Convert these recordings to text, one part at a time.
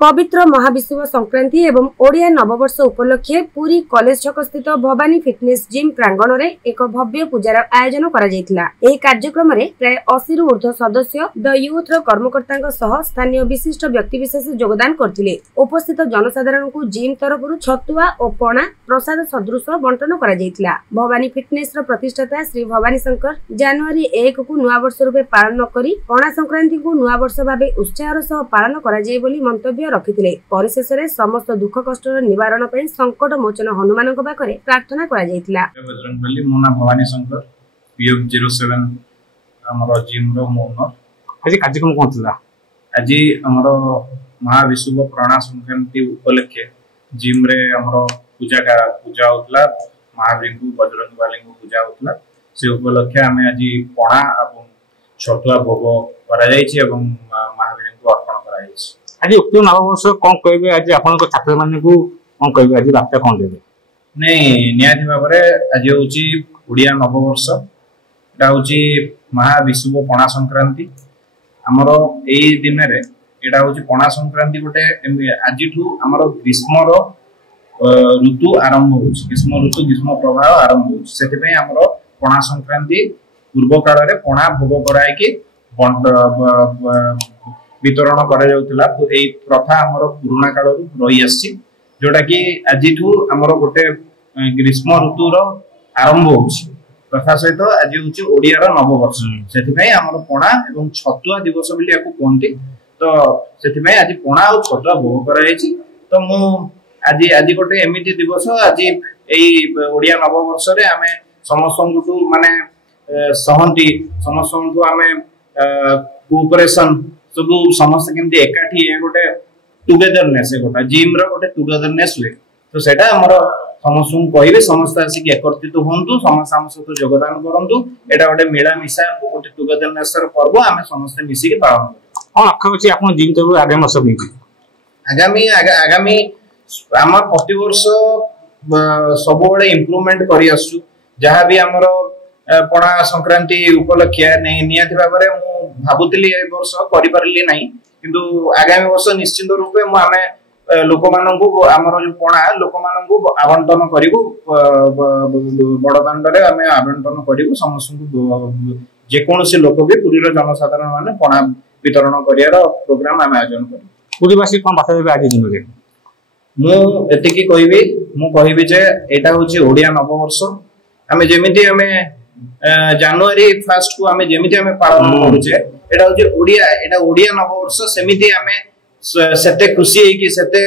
पवित्र महाविषुव संक्रांति एवं ओडिया नववर्ष उपलक्षे पुरी कॉलेज छक स्थित भवानी फिटनेस जिम प्रांगण में एक भव्य पूजार आयोजन करा जायतिला। एही कार्यक्रम में प्राय 80 रु ऊर्ध्व सदस्य द यूथ कर्मकर्ता सह स्थानीय विशिष्ट व्यक्तिविशेष योगदान करथिले। उपस्थित जनसाधारण को जिम तरफ छतुआ और पणा प्रसाद सदृश बंटन करा जायतिला। भवानी फिटनेस प्रतिष्ठाता श्री भवानी शंकर जनवरी 1 को नुआ वर्ष रूपे पालन करी पणा संक्रांति को नुआ वर्ष भावे उत्साहर सह पालन करा जाय बोली मंतव्य रखिथिले। परिशेषरे समस्त दुख कष्टर निवारण पई संकट मोचन हनुमान पाखरे प्रार्थना करा जायतिला। बजरंगबली मोना भवानी शंकर पीएफ 07 हमरो जिम रो ओनर। आज कार्यक्रम कोन थिला? आज हमरो महाविषुव प्रणा संक्रांति उपलक्षे जिम रे हमरो पूजा होतला। महावीर को बजरंगबली को पूजा होतला। से उपलक्षे हमें आज पणा एवं छतुआ भोग करा जायछि एवं महावीर को अर्पण करा जायछि। आज उक्त नववर्ष कौन कहबे? आज आपन को छात्र माने को कौन कहबे? आज बार्ता कौन देबे? नहीं नियाति भाबरे आज होची ओडिया नववर्ष। एटा होची महाविषुव पणा संक्रांति। हमरो एई दिन रे एटा होची पणा संक्रांति गोटे आजिठू हमरो ग्रीष्मर ऋतु आरंभ होची। ग्रीष्म प्रभाव आरंभ होची। सेति पई हमरो पणा संक्रांति पूर्व काल रे पणा भोग कराय कि वितरण करा जाउतला। एई प्रथा हमरो पुराना काल रु रही आसी, जोटा कि आजिठू हमरो गोटे ग्रीष्म ऋतुर आरंभ होची। प्रथा सहित आज होची ओडिया रो नववर्ष। सेति पई हमरो पणा एवं छतुआ दिवस बिली याकू कोंती। तो सेति पई आज पणा और छतुआ भोग करा जायछि। तो मु आज गोटे एमिति दिवस आज एई ओडिया नववर्ष रे हमें समस्तंगु माने सहंती समस्तंगु हमें कोऑपरेशन सब समस्त केमती एकाठी गोटे टुगेदरनेस गोटे जिम रो गोटे टुगेदरनेस हुए। तो सेटा हमर समस्त कहबे समस्त आसिक एकत्रित होंतु, समस्त हम सहित योगदान करंतु। एटा गोटे मिला मिसा गोटे टुगेदरनेस रो पर्व आमे समस्त मिसी के पालन करू। हां लक्ष्य अछि आपन जिम तो आगामी सब आगामी हमर प्रति वर्ष सब बळे इंप्रूवमेंट करि आसु। जहा भी हमर पणा संक्रांति उपलक्ष्य नियति भाबरे मु भाबुतली ए वर्ष करि परली नाही, किंतु आगामी वर्ष निश्चित रूपे मु आमे लोक माननकु हमर जो पणा लोक माननकु आवंटन करिवु। बडदांड रे आमे आवंटन करिवु। समस्तकु जे कोनोसी लोक भी पुरी रो जनसाधारण माने पणा वितरण करियार प्रोग्राम आमे आयोजन करू। पुरीवासी कोन बात देबे आज दिन रे? मु एतिकी कहबी जे एटा होची ओडिया नववर्ष। आमे जेमिति आमे जनवरी 1 को आमे जेमिति आमे पालन करूचे एटा होची ओडिया। एटा ओडिया नववर्ष। सेमिति आमे सेते खुशी है कि सेते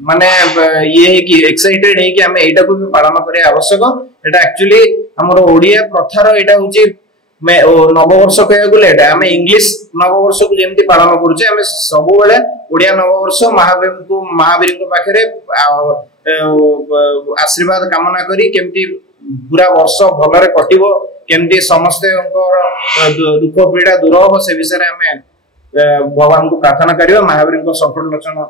माने ये है कि एक्साइटेड है कि आमे एटा को भी पालन करे आवश्यक। एटा एक्चुअली हमरो ओडिया प्रथार एटा होची नववर्ष कहया गुले एटा आमे इंग्लिश नववर्ष को जेमिति पालन करूचे आमे सब बेले ओडिया नववर्ष महावीर को पाखरे आशीर्वाद कामना करी केमती पूरा वर्ष भलरे कटिबो, केमती समस्ते दुख पीड़ा दूर हो से विषय में भगवान को प्रार्थना करियो। महावीर को संकट लोचन